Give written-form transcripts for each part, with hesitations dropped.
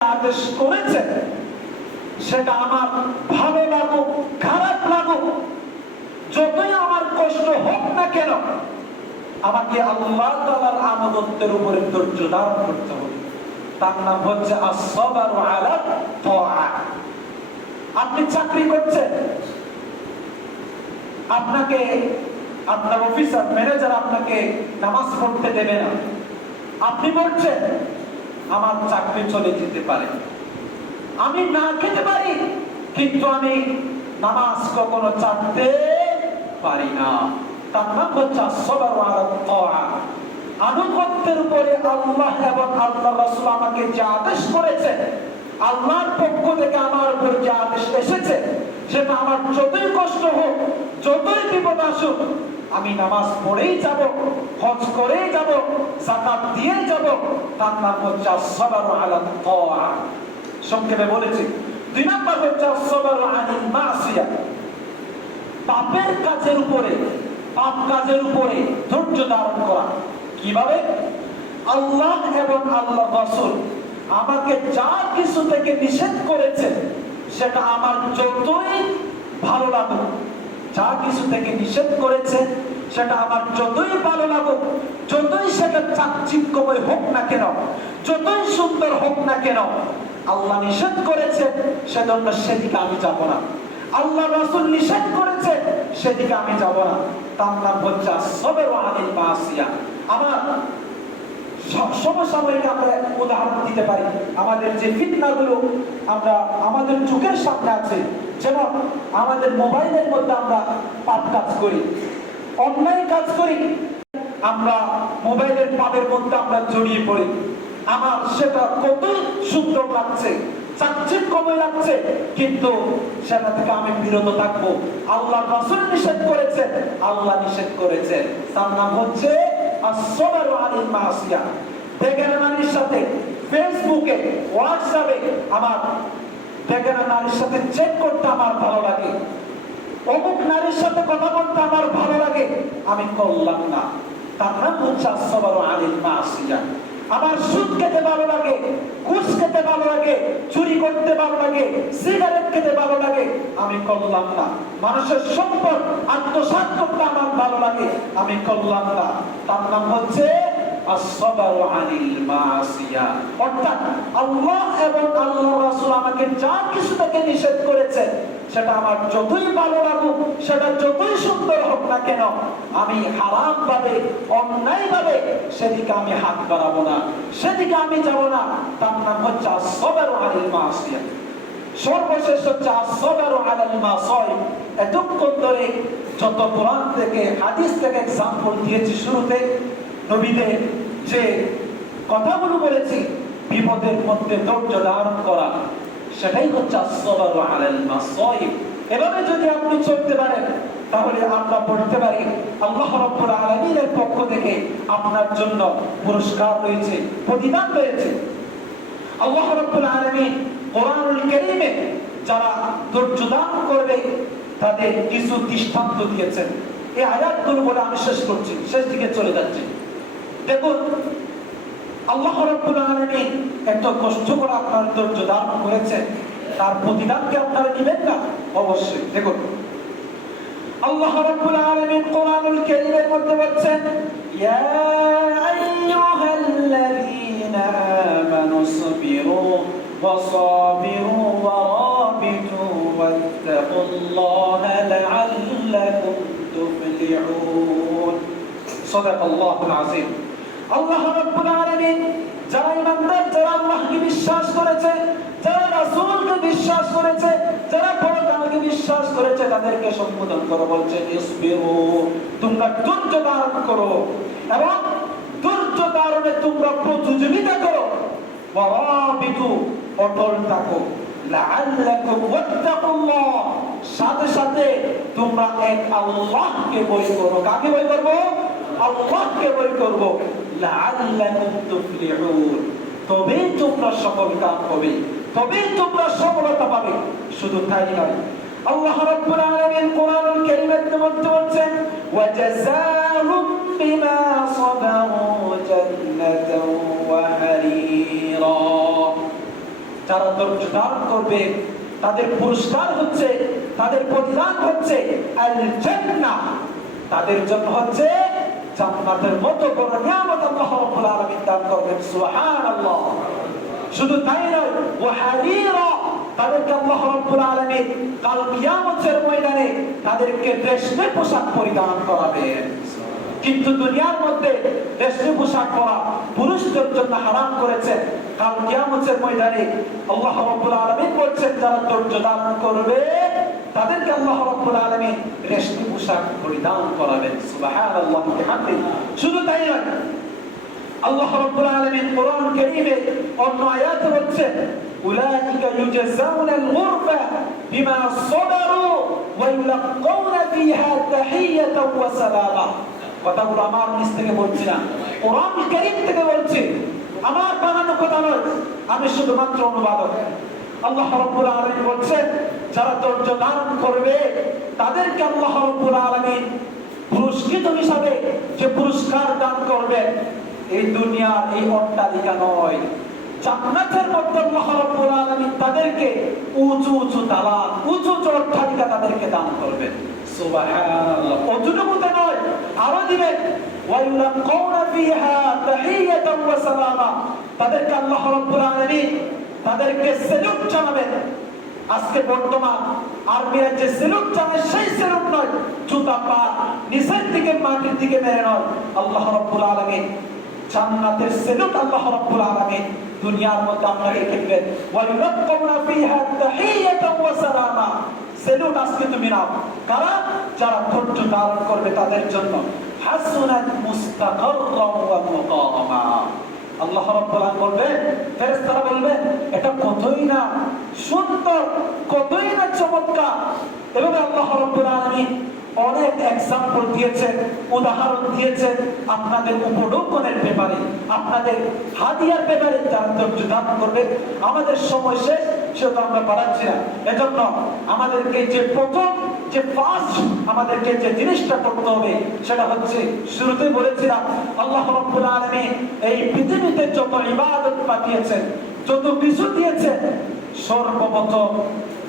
আদেশ করেছে সেটা আমার ভালো লাগুক খারাপ লাগুক, যতই আমার কষ্ট হোক না কেন, আমাকে আল্লাহ তাআলার আনুগত্যের উপরে ধৈর্য ধারণ করতে হবে। তার নাম হচ্ছে as-sabru আলা তাআ। আপনি চাকরি করছেন, আপনাকে আপনার অফিসার ম্যানেজার আপনাকে নামাজ পড়তে দেবে না, আপনি বলছেন আমার চাকরি চলে যেতে পারে, আমি না খেতে পারি কিন্তু আমি নামাজ কখনো ছাড়তে পারি না। তার নাম হচ্ছে as-sabru আলা তাআ। আনুগত্যের উপরে আল্লাহ এবং আল্লাহ রাসূল আমাকে যে আদেশ করেছে, আল্লাহর পক্ষ থেকে আমার উপর যে আদেশ এসেছে, সেটা আমার যতই কষ্ট হোক, যতই বিপদ আসুক, আমি নামাজ পড়েই যাব, হজ করেই যাব, যাকাত দিয়ে যাব। তার নাম হচ্ছে as-sabru আলা তাআ। সংক্ষেপে বলেছি, 2 নম্বর হচ্ছে as-sabru আনিল মাসিয়া। পাপের কাজের উপরে, পাপ কাজের উপরে ধৈর্য ধারণ করা। কিভাবে? আল্লাহ এবং আল্লাহ রাসূল আমাকে যা কিছু থেকে নিষেধ করেছে, সেটা আমার যতই ভালো লাগুক, যা কিছু থেকে নিষেধ করেছে সেটা আমার যতই ভালো লাগুক, যতই সেটা চাকচিক্যময় হোক না কেন, যতই সুন্দর হোক না কেন, আল্লাহ নিষেধ করেছে সেজন্য সেদিকে আমি যাব না। আল্লাহ রাসূল নিষেধ করেছে সেদিকে আমি যাব না। তার নাম হচ্ছে as-sabru আনিল মাসিয়া। আমার সমসাময়িক আমরা উদাহরণ দিতে পারি, আমাদের যে ফিতনাগুলো আমরা আমাদের চোখের সামনে আছে, যেমন আমাদের মোবাইলের মধ্যে আমরা পাপ কাজ করি, অন্যায় কাজ করি, আমরা মোবাইলের পাপের মধ্যে আমরা জড়িয়ে পড়ি। আমার সেটা কত সুন্দর লাগছে, চাকচিক্যময় লাগছে, কিন্তু সেটা থেকে আমি বিরত থাকবো। আল্লাহ রাসূল নিষেধ করেছে, আল্লাহ নিষেধ করেছে। তার নাম হচ্ছে as-sabru আনিল মাসিয়া। বেগানা নারীর সাথে ফেসবুকে, হোয়াটসঅ্যাপে আমার বেগানা নারীর সাথে চ্যাট করতে আমার ভালো লাগে, অমুক নারীর সাথে কথা বলতে আমার ভালো লাগে, আমি করলাম না। তার নাম হচ্ছে as-sabru আনিল মাসিয়া। আমার সুদ খেতে ভালো লাগে, ঘুষ খেতে ভালো লাগে, চুরি করতে ভালো লাগে, সিগারেট খেতে ভালো লাগে, আমি করলাম না। মানুষের সম্পদ আত্মসাৎ করতে আমার ভালো লাগে, আমি করলাম না। তার নাম হচ্ছে as-sabru আনিল মাসিয়া। অর্থাৎ আল্লাহ এবং আল্লাহ রাসূল আমাকে যা কিছু থেকে নিষেধ করেছে, সেটা আমার যতই ভালো লাগুক, সেটা যতই সুন্দর হোক না কেন, আমি হারাম ভাবে, অন্যায় ভাবে সেদিকে আমি হাত বাড়াবো না, সেদিকে আমি যাব না। তার নাম হচ্ছে as-sabru আনিল মাসিয়া। সর্বশেষ হচ্ছে as-sabru আলাল মাসাইব। এতক্ষণ ধরে যত কোরআন থেকে, হাদিস থেকে এক্সাম্পল দিয়েছি, শুরুতে নবীদের যে কথাগুলো বলেছি, বিপদের মধ্যে ধৈর্য ধারণ করা, সেটাই হচ্ছে as-sabru আলাল মাসাইব। এভাবে যদি আপনি চলতে পারেন, তাহলে আমরা বলতে পারি আল্লাহ রাব্বুল আলামিনের পক্ষ থেকে আপনার জন্য পুরস্কার রয়েছে, প্রতিদান রয়েছে। আল্লাহ রাব্বুল আলামিন কোরআনুল কারীমে যারা ধৈর্য ধারণ করবে তাদের কিছু দৃষ্টান্ত দিয়েছেন। এই আয়াতগুলো বলে আমি শেষ করছি, শেষ দিকে চলে যাচ্ছি। দেখুন, আল্লাহ রাব্বুল আলামিন এত কষ্ট করে আপনার ধৈর্য ধারণ করেছেন, তার প্রতিদান কি আপনারা নেবেন না? অবশ্যই। দেখুন, আল্লাহ রাব্বুল আলামিন কোরআনুল কারীমের মধ্যে বলেন, ইয়া আইয়ুহাল্লাযীনা আমানু সবিরু ওয়া সাবিরু ওয়া রাবিতু ওয়াত্তাকুল্লাহা লাআল্লাকুম তুফলিহুন। সাদাকাল্লাহুল আযীম। আল্লাহ রাব্বুল আলামিন যারা ঈমানদার, যারা আল্লাহকে বিশ্বাস করেছে, যারা রাসূলকে বিশ্বাস করেছে, যারা পরকালকে বিশ্বাস করেছে, তাদেরকে সম্বোধন করে বলছে ইসবিরু, তোমরা ধৈর্য ধারণ করো এবং ধৈর্য ধারণে তোমরা প্রতিযোগিতা করো, ওয়া রাবিতু, অটল থাকো, লাআল্লাকুম ওয়াত্তাকুল্লাহ, সাথে সাথে তোমরা এক আল্লাহকে ভয় করো। কাকে ভয় করব? আল্লাহকে ভয় করব। লাআল্লাকুম তুফলিহুন, তবেই তোমরা সফল কাম হবে, তবেই তোমরা সফলতা পাবে। শুধু তাই নয়, আল্লাহ রাব্বুল আলামিন কোরআনুল কারীমের মধ্যে বলেন, ওয়া জাযাহুম বিমা সাবারু জান্নাতাও ওয়া হারিরা। যারা ধৈর্য ধারণ করবে তাদের পুরস্কার হচ্ছে, তাদের প্রতিদান হচ্ছে আল জান্নাহ, তাদের জন্য হচ্ছে জান্নাতের মতো বড় নিয়ামত আল্লাহ রাব্বুল আলামিন দান করবেন। সুবহানাল্লাহ। শুধু তাই নয়, ওয়া হারিরা, তাদেরকে আল্লাহ রাব্বুল আলামিন কাল কিয়ামতের ময়দানে তাদেরকে রেশমি পোশাক পরিধান করাবেন। কিন্তু দুনিয়ার মধ্যে রেশমি পোশাক পরা পুরুষদের জন্য হারাম করেছেন। কাল কিয়ামতের ময়দানে আল্লাহ রাব্বুল আলামিন বলছেন যারা ধৈর্য ধারণ করবে তাদেরকে আল্লাহ রাব্বুল আলামিন রেশমি পোশাক পরিধান করাবেন। সুবহানাল্লাহ ওয়া বিহামদিহি। শুধু তাই নয়, আল্লাহ রাব্বুল আলামিন কোরআন কারীমে অন্য আয়াতে বলছেন উলাইকা ইউজাযাউনাল গুরফা বিমা সাবারু ওয়া ইউলাক্কাউনা ফিহা তাহিয়াতাও ওয়া সালামা। কথাগুলো আমার নিজ থেকে বলছি না, কোরআন কারীম থেকে বলছি, আমার বানানো কথা নয়, আমি শুধুমাত্র অনুবাদক। আল্লাহ রাব্বুল আলামিন বলছেন যারা ধৈর্য ধারণ করবে তাদেরকে আল্লাহ রাব্বুল আলামিন পুরস্কৃত হিসাবে যে পুরস্কার দান করবেন এই দুনিয়ার এই অট্টালিকা নয়, জান্নাতের মধ্যে আল্লাহ রাব্বুল আলামিন তাদেরকে উঁচু উঁচু দালান, উঁচু উঁচু অট্টালিকা তাদেরকে দান করবেন। সুবহানাল্লাহ। অতটুকুতে নয়, আরো দিবেন ওয়া ইউলাক্কাউনা ফিহা তাহিয়াতাও ওয়া সালামা, তাদেরকে আল্লাহ রাব্বুল আলামিন তাদেরকে সেলুট জানাবেন। আজকে বর্তমান আর্মিরা যে সেলুট জানে সেই সেলুট নয়, জুতা পা নিচের দিকে মাটির দিকে মেরে নয়, আল্লাহ রাব্বুল আলামিন জান্নাতের সেলুট আল্লাহ রাব্বুল আলামিন দুনিয়ার মধ্যে আপনাকে দিবেন। ওয়া ইউলাক্কাউনা ফিহা তাহিয়াতাও ওয়া সালামা, সেলুট আজকে তুমি নাও, কারণ যারা ধৈর্য ধারণ করবে তাদের জন্য হাসুনাত মুস্তাকাররাম ওয়া মুকামা। আল্লাহ রাব্বুল আলামিন বলবেন, ফেরেশতারা বলবেন এটা কতই না সুন্দর, কতই না চমৎকার। এভাবে আল্লাহ রাব্বুল আলামিন অনেক এক্সাম্পল দিয়েছেন, উদাহরণ দিয়েছেন আপনাদের উপঢৌকনের ব্যাপারে, আপনাদের হাদিয়ার ব্যাপারে। যারা ধৈর্য ধারণ করবে, আমাদের সময় শেষ, সেটা আমরা বাড়াচ্ছি না। এজন্য আমাদেরকে যে প্রথম যে ফার্স্ট আমাদেরকে যে জিনিসটা করতে হবে সেটা হচ্ছে, শুরুতে বলেছিলাম আল্লাহ রাব্বুল আলামিন এই পৃথিবীতে যত ইবাদত পাঠিয়েছেন, যত কিছু দিয়েছেন, সর্বপ্রথম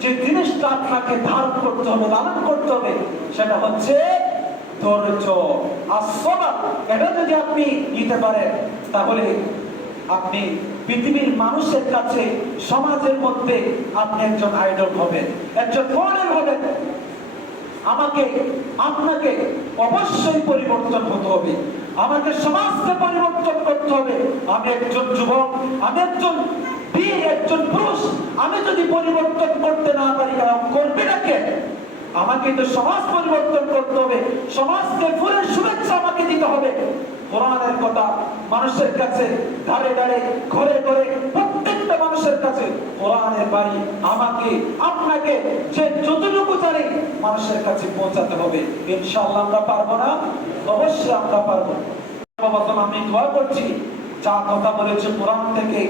যে জিনিসটা আপনাকে ধারণ করতে হবে, লালন করতে হবে, সেটা হচ্ছে ধৈর্য। আসসাবার, এটা যদি আপনি নিতে পারেন তাহলে আপনি পৃথিবীর মানুষের কাছে, সমাজের মধ্যে আপনি একজন আইডল হবেন, একজন মডেল হবেন। আমাকে আপনাকে অবশ্যই পরিবর্তন হতে হবে, আমাকে সমাজকে পরিবর্তন করতে হবে। আমি একজন যুবক, আমি একজন বীর, একজন পুরুষ, আমি যদি পরিবর্তন করতে না পারি, কারণ করবে না কে? আমাকে তো সমাজ পরিবর্তন করতে হবে, সমাজকে ফুলের শুভেচ্ছা আমাকে দিতে হবে। কোরআনের কথা মানুষের কাছে, ধারে ধারে, ঘরে ঘরে, প্রত্যেকটা মানুষের কাছে কোরআনের বাণী আমাকে আপনাকে যে যতটুকু জানি মানুষের কাছে পৌঁছাতে হবে। ইনশাআল্লাহ আমরা পারবো না? অবশ্যই আমরা পারবো। আমি দোয়া করছি, যা কথা বলেছে কোরআন থেকে,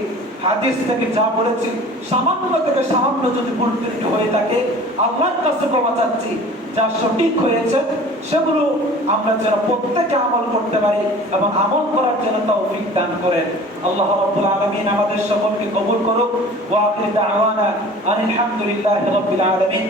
হাদিস থেকে যা বলেছি, সামান্য থেকে সামান্য যদি ভুল ত্রুটি হয়ে থাকে আল্লাহর কাছে ক্ষমা চাচ্ছি। যা সঠিক হয়েছে সেগুলো আমরা যেন প্রত্যেকে আমল করতে পারি এবং আমল করার জন্য তৌফিক দান করেন। আল্লাহ রাব্বুল আলামিন আমাদের সকলকে কবুল করুক। ওয়া আখিরু দাওয়ানা আলহামদুলিল্লাহি রাব্বিল আলামিন।